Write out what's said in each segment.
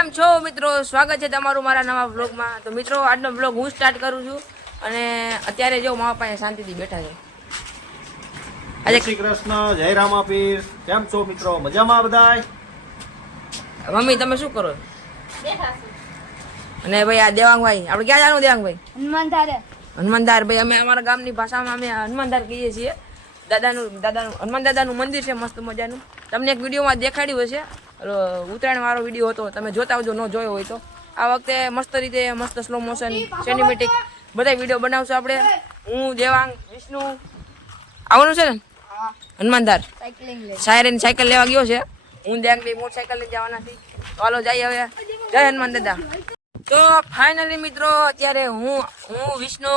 કેમ છો મિત્રો? સ્વાગત છે તમારું મારા નવા વ્લોગમાં. તો મિત્રો આજનો વ્લોગ હું સ્ટાર્ટ કરું છું અને અત્યારે જો મારા પાસે શાંતિથી બેઠા છે. જય શ્રી કૃષ્ણ, જય રામાપીર. કેમ છો મિત્રો? મજામાં બધાય? મમ્મી તમે શું કરો? અને ભાઈ આ દેવાંગભાઈ, આપણે ક્યાં જવાનું દેવાંગભાઈ? હનુમાનધાર ભાઈ. અમે અમારા ગામની ભાષામાં અમે હનુમાનધાર કહીએ છીએ. હનુમાન દાદાનું મંદિર છે મસ્ત મજાનું. તમને એક વિડીયોમાં દેખાડ્યું હશે, ઉત્તરાયણ વાળો વિડીયો હતો, તમે જોતા આવજો ન જોયો હોય તો. આ વખતે મસ્ત રીતે મસ્ત સ્લો મોશન સિનેમેટિક બધા વિડીયો બનાવશું આપણે. હું દેવાંગ, વિષ્ણુ આવવાનું છે ને હનુમાનધાર. સાયકલ લેવા ગયો છે. હું દેવાંગ મોટરસાયકલ લઈને જવાના છે. ચાલો જઈએ હવે. જય હનુમાન દાદા. તો ફાઇનલી મિત્રો અત્યારે હું વિષ્ણુ,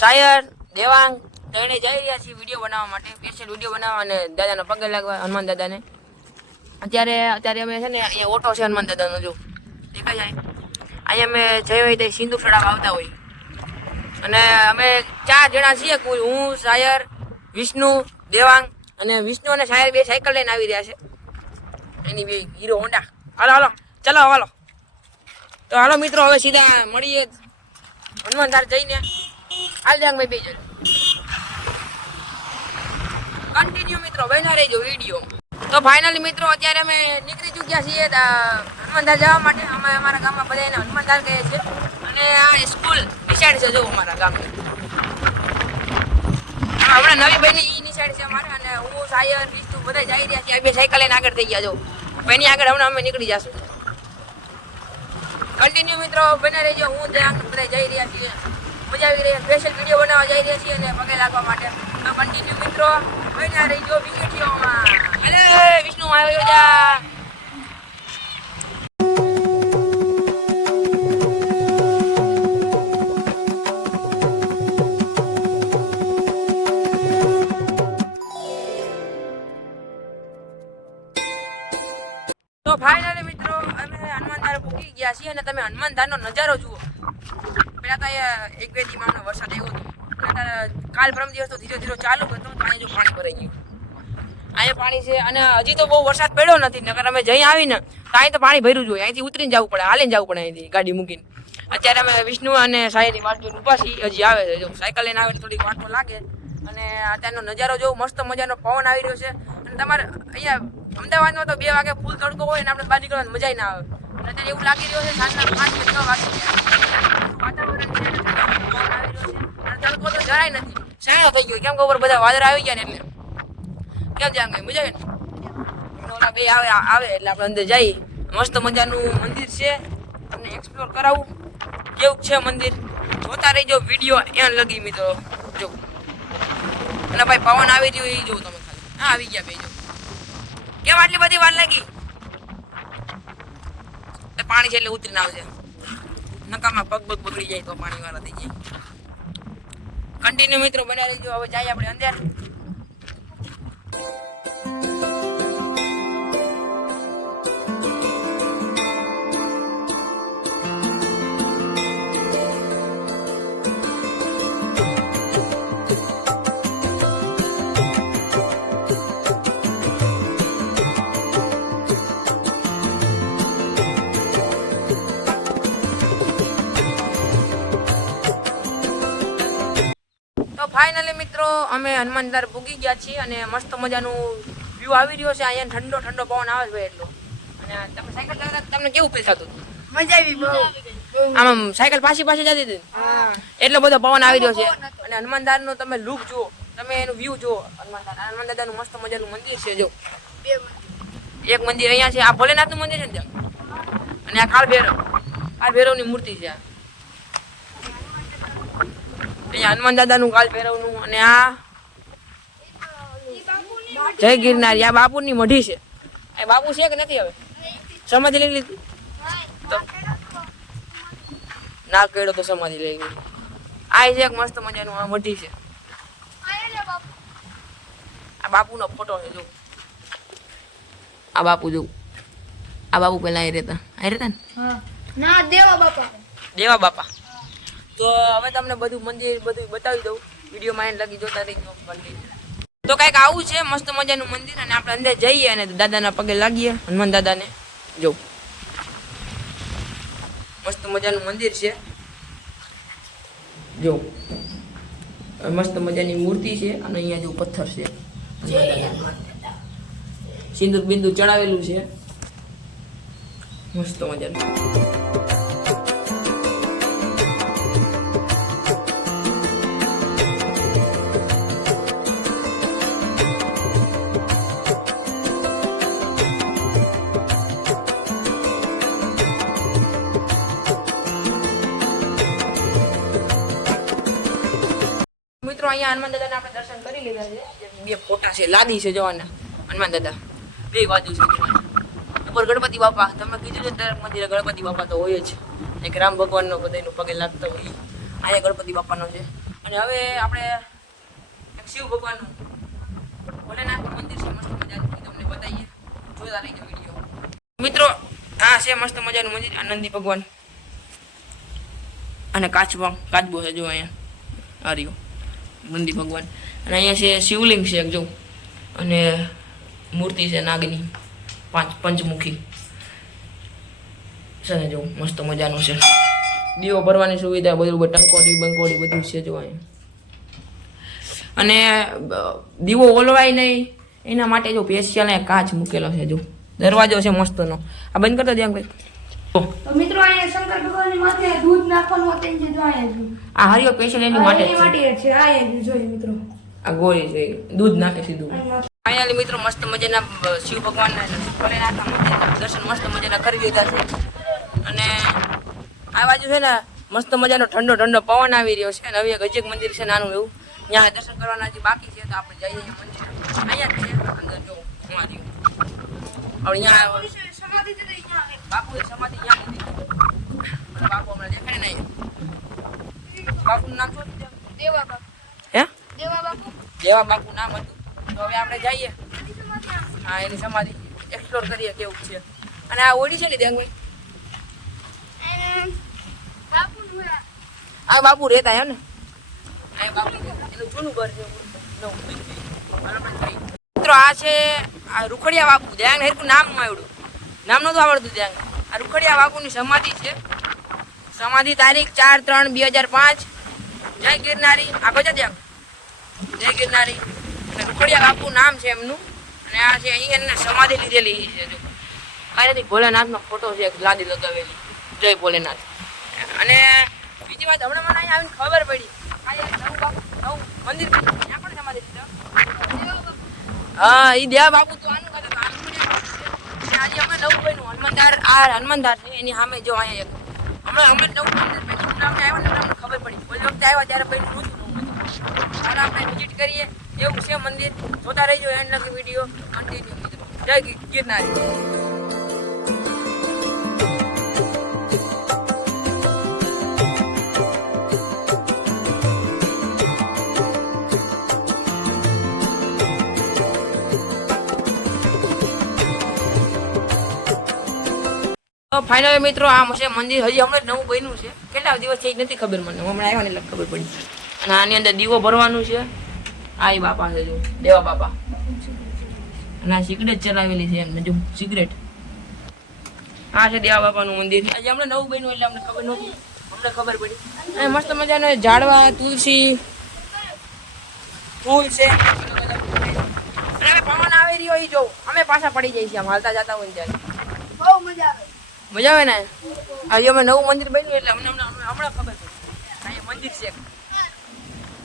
સાયર, દેવાંગ ત્રણે જઈ રહ્યા છીએ વિડીયો બનાવવા માટે, સ્પેશિયલ વિડીયો બનાવવા અને દાદાના પગે લાગવા હનુમાન દાદાને. અત્યારે અમે છે ને અહીંયા ઓટો છે હનુમાન દાદાનો, જો દેખાય જાય. અહીંયા અમે જઈ હોય તો સિંદૂર ચડાવવા આવતા હોય અને અમે 4 જણા છીએ કુલ. હું, સાયર, વિષ્ણુ, દેવાંગ અને વિષ્ણુ અને સાયર બે સાયકલ લઈને આવી રહ્યા છે. એની બે હીરો હોન્ડા. હાલો ચલો હાલો. તો હાલો મિત્રો હવે સીધા મળીએ હનુમાનધાર જઈને. હાલ દેવાંગભાઈ બે જણ કન્ટિન્યુ મિત્રો બન્યા રહેજો વિડીયો. તો ફાઇનલી મિત્રો અત્યારે અમે નીકળી ચૂક્યા છીએ હનુમાનધાર જવા માટે. અમે અમારા ગામમાં બધા એને હનુમાનધાર કહે છે અને આ સ્કૂલ નિશાળ છે જો અમારા ગામની. હમણાં નવી બની એ નિશાળ છે અમારે. અને હું, સાયર, વિષ્ણુ બધા જઈ રહ્યા છીએ. બે સાયકલ લઈને આગળ થઈ ગયા જો. એની આગળ હમણાં અમે નીકળી જશું. કન્ટિન્યુ મિત્રો બના રહેજો. હું ત્યાં બધા જઈ રહ્યા છીએ, મજા આવી રહી. સ્પેશિયલ વિડીયો બનાવવા જઈ રહ્યા છીએ અને પગે લાગવા માટે. તો કન્ટિન્યુ મિત્રો બના રહેજો વિડીયોમાં. અરે વિષ્ણુ આવ્યો જા. તો ફાઇનલી મિત્રો અમે હનુમાનધાર પૂકી ગયા છીએ અને તમે હનુમાનધારનો નજારો જુઓ. પેલા તો અહીંયા 1-2 દિવસનો વરસાદ આવ્યો હતો. કાલ પરમ દિવસ તો ધીરે ધીરે ચાલુ હતો. તો અહીંયા જો પાણી ભરાઈ ગયું. અહીંયા પાણી છે અને હજી તો બહુ વરસાદ પડ્યો નથી. નકર અમે જઈ આવીને તો અહીં તો પાણી ભર્યું જોઈએ. અહીંથી ઉતરીને જવું પડે, હાલીને જવું પડે અહીંથી ગાડી મૂકીને. અત્યારે અમે વિષ્ણુ અને સાયરની વાટ જોઈને ઊભા છીએ. હજી આવે છે જો સાયકલ લઈને આવે થોડીક વાર તો લાગે. અને અત્યારનો નજારો જો મસ્ત મજાનો પવન આવી રહ્યો છે. અને તમારે અહીંયા અમદાવાદમાં તો 2 વાગે ફૂલ તડકો હોય ને આપણે બહાર નીકળવાની મજા ના આવે. અત્યારે એવું લાગી રહ્યું છે સાંજના 5 કે 6 વાગે વાતાવરણ છે, પવન આવી રહ્યો છે અને તડકો તો જરાય નથી. સારો થઈ ગયો કેમ ખબર, બધા વાદળ આવી ગયા ને એટલે. કેમ જાણ ગઈ મજા આવે ને. ઓલા બે આવે એટલે આપણે અંદર જઈએ. મસ્ત મજાનું મંદિર છે, તમને એક્સપ્લોર કરાવું કેવું છે મંદિર. જોતા રહીજો વિડીયો ત્યાં લગી મિત્રો જો. અને ભાઈ પવન આવી રહ્યો એ જો તમે ખાલી. હા આવી ગયા બે જો. કેમ આટલી બધી વાર લાગી? પાણી છે એટલે ઉતરીને આવશે. નકામાં પગ બગડી જાય તો પાણી વાળા થઈ જાય. કન્ટિન્યુ મિત્રો બન્યા રહીજો. હવે જઈએ આપણે અંદર. તો ફાઇનલી મિત્રો અમે હનુમાનધાર પૂગી ગયા છીએ અને મસ્ત મજાનું વ્યૂ આવી રહ્યો છે. અહીંયા ઠંડો ઠંડો પવન આવે છે એટલો. અને તમે સાયકલ ચલાવતા તમને કેવું ફીલ થતું? મજા આવી બહુ. આમ સાયકલ પાછી જતી હતી. એટલો બધો પવન આવી રહ્યો છે. અને હનુમાનધારનો તમે લુક જુઓ, તમે એનું વ્યૂ જુઓ. હનુમાન દાદાનું મસ્ત મજાનું મંદિર છે જો. એક મંદિર અહીંયા છે, આ ભોલેનાથનું મંદિર છે ને ત્યાં. અને આ કાળ ભૈરવની મૂર્તિ છે. અહીંયા હનુમાન દાદાનું કાલ ભૈરવનું. અને આ જય ગિરનારી. આ બાપુની મઢી છે. આ બાપુ છે કે નથી હવે સમાધિ લઈ લીધી? તો ના કર્યો તો સમાધિ લઈ ગઈ. આ છે એક મસ્ત મજાનું આ મઢી છે. આ બાપુનો ફોટો છે જો. આ બાપુ જો. આ બાપુ પેલા અહીં રહેતા ને? ના દેવા બાપા. તો હવે તમને બધું મંદિર બધું બતાવી દઉં. વિડીયોમાં એને લગી જોતા રહીજો. તો કંઈક આવું છે મસ્ત મજાનું મંદિર. અને આપણે અંદર જઈએ અને દાદાના પગે લાગીએ હનુમાન દાદાને. જો મસ્ત મજાનું મંદિર છે. જો મસ્ત મજાની મૂર્તિ છે અને અહીંયા જો પથ્થર છે, સિંદૂર બિંદુ ચડાવેલું છે મસ્ત મજાનું. મિત્રો અહીંયા હનુમાન દાદાના આપણે દર્શન કરી લીધા છે. બે ફોટા છે, લાદી છે જોવાના હનુમાન દાદા બે બાજુ છે. ઉપર ગણપતિ બાપા, તમે કીધું છે દરેક મંદિરે ગણપતિ બાપા તો હોય જ. એક રામ ભગવાનનો બધાનું પગે લાગતો હોય, અહીંયા ગણપતિ બાપાનો છે. અને હવે આપણે એક શિવ ભગવાનનું ભોલેનાથનું મંદિર છે મસ્ત મજાનું, તમને બતાવીએ, જોતા રહીજો વિડીયો. મિત્રો આ છે મસ્ત મજાનું મંદિર, આનંદી ભગવાન અને કાચબો છે જો અહીંયા આ રહ્યો નંદી ભગવાન. અને અહીંયા છે શિવલિંગ છે જો, અને મૂર્તિ છે નાગની પંચમુખી છે ને જો મસ્ત મજાનું છે. દીવો ભરવાની સુવિધા બધું, ટંકોડી બંકોડી બધું છે જો અહીંયા. અને દીવો ઓલવાય નહીં એના માટે જો સ્પેશિયલ કાચ મૂકેલો છે જો, દરવાજો છે મસ્તનો. આ બંધ કરતો ધ્યાન ભાઈ. તો મિત્રો અહીંયા શંકર ભગવાનની માથે દૂધ નાખવાનું હતું છે, જો અહીંયા આ હરિયો સ્પેશિયલ એની માટે છે. અહીંયા જોઈએ મિત્રો, આ ગોળી છે, દૂધ નાખે સીધું. ફાઇનલી મિત્રો મસ્ત મજાના શિવ ભગવાનના ભોલેનાથના મંદિરના દર્શન મસ્ત મજાના કરી લીધા છે. અને આ બાજુ છે ને મસ્ત મજાનો ઠંડો ઠંડો પવન આવી રહ્યો છે. અને હવે એક હજી એક મંદિર છે નાનું એવું, ત્યાં દર્શન કરવાના હજી બાકી છે, તો આપણે જઈએ મંદિર. અહીંયા જ છે અંદર જો સમાધિ. હવે અહીંયા બાપુની સમાધિ અહીંયા મૂકી દીધી. બાપુ હમણાં દેખાય ને અહીંયા. બાપુનું નામ શું? દેવા બાપુ. હે? દેવા બાપુ. દેવા બાપુ નામ હતું. તો હવે આપણે જઈએ, હા એની સમાધિ એક્સપ્લોર કરીએ કેવું છે. અને આ ઓડી છે ને દેંગભાઈ, આ બાપુ રહેતા એમ ને, આ બાપુ એનું જૂનું ઘર છે. મિત્રો આ છે આ રૂખડિયા બાપુ. દેંગ હેરકું નામ આવડ્યું, નામ નતું આવડતું દેંગ. આ રૂખડિયા બાપુની સમાધિ છે. સમાધિ તારીખ 4/3/2005. જય ગિરનારી. આગળ જા દેંગ, જય ગિરનારી. અને રૂખડિયા બાપુ નામ છે એમનું. અને આ છે અહીં એને સમાધિ લીધેલી છે જો, કાંઈ નથી, ભોલેનાથનો ફોટો છે લાદી લગાવેલી, જય ભોલેનાથ. અને બીજી વાત, હમણાં મને અહીંયા આવીને ખબર પડી નવું મંદિર ત્યાં પણ સમાધિ લીધા. હા એ દેવા બાપુ તો આનું કહેતા આજે અમે નવું બન્યું હનુમાનદાર. આ હનુમાનદાર છે એની સામે જો અહીંયા એક હમણાં અમે નવું મંદિર બન્યું, અમને આવ્યા ને તમને ખબર પડી. કોઈ વખતે આવ્યા ત્યારે બન્યું નહોતું નવું મંદિર. હવે આપણે વિઝિટ કરીએ એવું છે મંદિર. જોતા રહીજો એન્ડ લગી વિડીયો કન્ટિન્યુ મિત્રો. જય ગિરનારી. ફાઇનલ મિત્રો આ છે મંદિર. હજી હમણાં નવું બન્યું છે, કેટલા દિવસ છે નથી ખબર મને, હમણાં આવ્યા ને એટલે ખબર પડી. અને આની અંદર દીવો ભરવાનું છે. આ બાપા છે જો, દેવા બાપા. અને આ સિગરેટ ચલાવેલી છે એમને જો, સિગરેટ. આ છે દેવા બાપાનું મંદિર. હજી હમણાં નવું બન્યું એટલે અમને ખબર નહોતી, અમને ખબર પડી. અને મસ્ત મજાનો ઝાડવા, તુલસી, ફૂલ છે. અને હવે પવન આવી રહ્યો એ જો, અમે પાછા પડી જઈએ છીએ આમ હાલતા જતા હોય ત્યારે. બહુ મજા આવે. મજા આવે ને. આજે અમે નવું મંદિર બન્યું એટલે અમને હમણાં ખબર પડી અહીંયા મંદિર છે.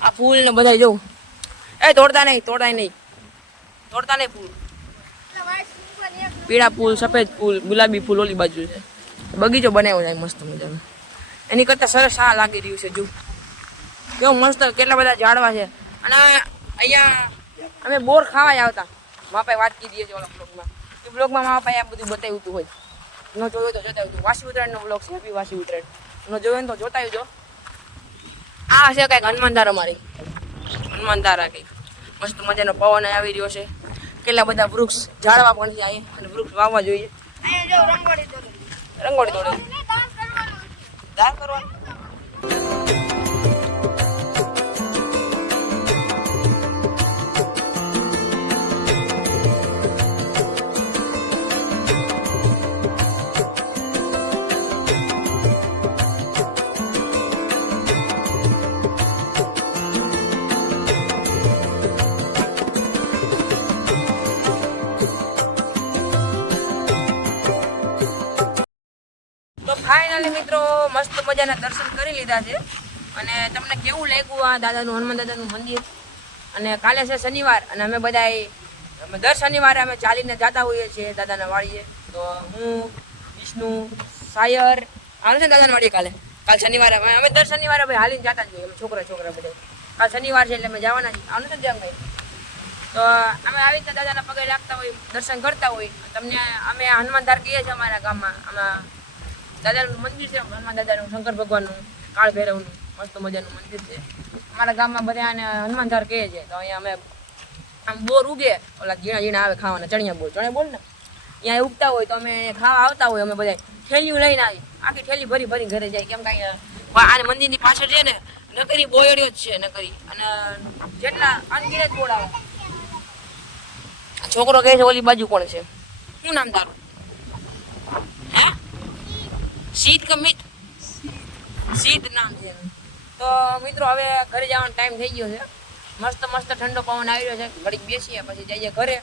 આ ફૂલ ને બધા જોઉં, એ તોડતા નહીં ફૂલ. પીળા ફૂલ, સફેદ ફૂલ, ગુલાબી ફૂલ ઓલી બાજુ છે. બગીચો બનાવ્યો છે મસ્ત મજાનો. એની કરતાં સરસ આ લાગી રહ્યું છે જો, કેવું મસ્ત, કેટલા બધા ઝાડવા છે. અને અહીંયા અમે બોર ખાવા આવતા, માપાએ વાત કીધી છે ઓલા બ્લોગમાં. એ બ્લોગમાં માપાએ આ બધું બતાવ્યું હતું હોય, ન જોયું તો જોતા આવ્યું. વાસી ઉત્તરાયણનો બ્લોગ છે, હેપી વાસી ઉત્તરાયણ. ન જોયું ને તો જોતા આવજો. આ છે કંઈક હનુમાનધાર, અમારી હનુમાનધારા કંઈક મસ્ત મજાનો પવન આવી રહ્યો છે. કેટલા બધા વૃક્ષ ઝાડવા પણ છે અહીંયા, અને વૃક્ષ વાવવા જોઈએ. રંગોળી દોડે દાન કરવાનું. ફાઇનલી મિત્રો મસ્ત મજાના દર્શન કરી લીધા છે અને તમને કેવું લાગ્યું આ દાદાનું હનુમાન દાદાનું મંદિર? અને કાલે છે શનિવાર અને અમે દર શનિવારે અમે ચાલીને જતા હોઈએ છીએ દાદાના વાડીએ. તો હું વિષ્ણુ સાયર આવે છે દાદાના વાડીએ કાલ શનિવારે અમે દર શનિવારે ભાઈ હાલીને જતા જ હોઈએ અમે છોકરા બધા. કાલ શનિવાર છે એટલે અમે જવાના છીએ. આવનું છે ભાઈ. તો અમે આવી રીતે દાદાના પગે લાગતા હોય દર્શન કરતા હોય. તમને અમે હનુમાનધાર કહીએ છીએ અમારા ગામમાં. આમાં દાદાનું મંદિર છે હનુમાન દાદાનું, શંકર ભગવાનનું, કાળ ભૈરવનું મસ્ત મજાનું મંદિર છે. અમારા ગામમાં બધાને હનુમાનધાર કહે છે. તો અહીંયા અમે આમ બોર ઉગે ઓલા ઝીણા આવે ખાવાના ચણિયા બોલ ને અહીંયા ઉગતા હોય તો અમે ખાવા આવતા હોય. અમે બધા થેલીઓ લઈને આવી આખી થેલી ભરી ઘરે જાય. કેમ કે અહીંયા આને મંદિરની પાછળ છે ને નકરી બોયડીઓ જ છે નકરી અને જેટલા અનગિનત બોર્ડ આવે. છોકરો કહે છે ઓલી બાજુ કોણ છે? શું નામ તારું? હે શીત કે મિત? શીત નામ છે. તો મિત્રો હવે ઘરે જવાનો ટાઈમ થઈ ગયો છે. મસ્ત ઠંડો પવન આવી રહ્યો છે. ઘડીક બેસીએ પછી જઈએ ઘરે.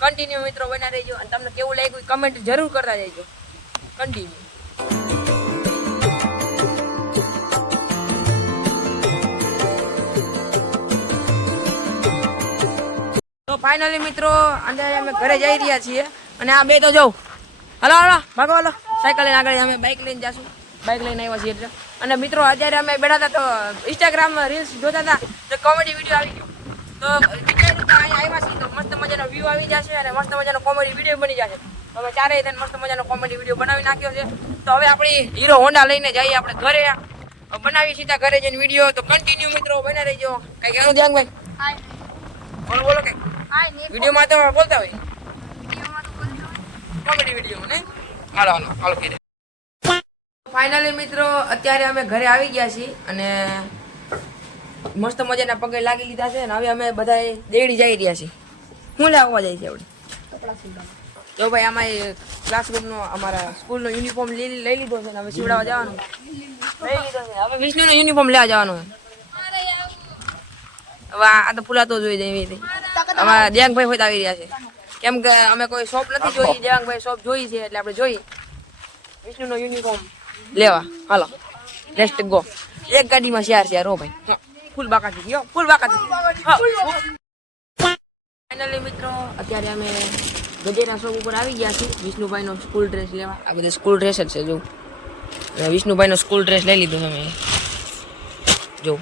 કન્ટિન્યુ મિત્રો બના રહેજો અને તમને કેવું લાગ્યું કમેન્ટ જરૂર કરતા જજો. કન્ટિન્યુ. તો ફાઇનલી મિત્રો અંદર અમે ઘરે જઈ રહ્યા છીએ અને આ બે તો જાઉં હલો ભાગો હલો સાયકલ લઈને આગળ અમે બાઇક લઈને જઈશું. બાઇક લઈને આવ્યા છીએ એટલે. અને મિત્રો અત્યારે અમે બેઠા હતા તો ઇન્સ્ટાગ્રામમાં રીલ્સ જોતા હતા તો કોમેડી વિડીયો આવી ગયો. તો વિચાર્યું કે અહીંયા આવ્યા છીએ તો મસ્ત મજાનો વ્યૂ આવી જશે અને મસ્ત મજાનો કોમેડી વિડીયો બની જશે. અમે ચારેય થઈને મસ્ત મજાનો કોમેડી વિડીયો બનાવી નાખ્યો છે. તો હવે આપણી હીરો હોન્ડા લઈને જઈએ આપણે ઘરે. બનાવી સીધા ઘરે જઈને વિડીયો. તો કન્ટિન્યુ મિત્રો બના રહીજો. કઈ કહેવાનું ધ્યાન ભાઈ? બોલો કઈ વિડીયોમાં તો બોલતા હોય કોમેડી વિડીયો ને. હાલો કીધે. ફાઇનલી મિત્રો અત્યારે અમે ઘરે આવી ગયા છીએ અને મસ્ત મજાના પગે લાગી લીધા છે અને હવે અમે બધા દેડી જઈ રહ્યા છીએ. શું લાવવા જાય છે આપણે? જો ભાઈ આમાં ક્લાસરૂમનો અમારા સ્કૂલનો યુનિફોર્મ લઈ લીધો છે ને હવે સીવડાવવા જવાનું લઈ લીધો છે. હવે વિષ્ણુનો યુનિફોર્મ લેવા જવાનો છે. હવે આ તો ફૂલાતો જોઈ જાય એવી રીતે અમારા દેવાંગભાઈ હોય આવી રહ્યા છે. કેમ કે અમે કોઈ શોપ નથી જોઈ, દેવાંગભાઈ શોપ જોઈ છે એટલે આપણે જોઈ વિષ્ણુનો યુનિફોર્મ લેવા. હાલો લેટ્સ ગો. એક ગાડીમાં શેર હો ભાઈ. ફૂલ બાકાથી ગયો ફૂલ બાકાથી. ફાઇનલી મિત્રો અત્યારે અમે ગજેરા શોપ ઉપર આવી ગયા છીએ વિષ્ણુભાઈનો સ્કૂલ ડ્રેસ લેવા. આ બધા સ્કૂલ ડ્રેસ જ છે જો. વિષ્ણુભાઈનો સ્કૂલ ડ્રેસ લઈ લીધો અમે જો.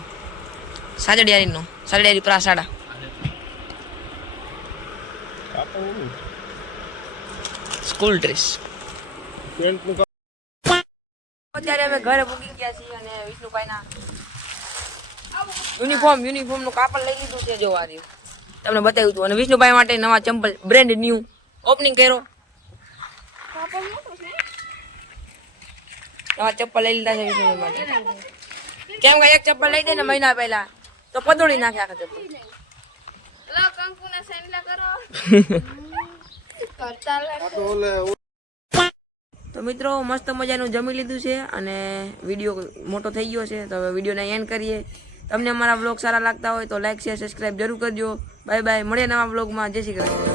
સાજડિયારી પ્રાસાડા સ્કૂલ ડ્રેસ. અત્યારે અમે ઘરે પૂકી ગયા છીએ અને વિષ્ણુભાઈના યુનિફોર્મ નું કાપડ લઈ લીધું છે જો. આ રહ્યું તમને બતાવ્યું હતું. અને વિષ્ણુભાઈ માટે નવા ચંપલ બ્રેન્ડ ન્યુ ઓપનિંગ કર્યો. નવા ચપ્પલ લઈ લીધા છે વિષ્ણુભાઈ માટે. કેમ કે એક ચપ્પલ લઈ દે ને મહિના પહેલા તો પદોડી નાખે આખા ચપ્પલ. તો મિત્રો મસ્ત મજાનું જમી લીધું છે અને વિડીયો મોટો થઈ ગયો છે તો હવે વિડીયોને એન્ડ કરીએ. તમને અમારા બ્લોગ સારા લાગતા હોય તો લાઈક શેર સબસ્ક્રાઈબ જરૂર કરજો. Bye bye. મળીએ નવા બ્લોગમાં. જય શ્રી કૃષ્ણ.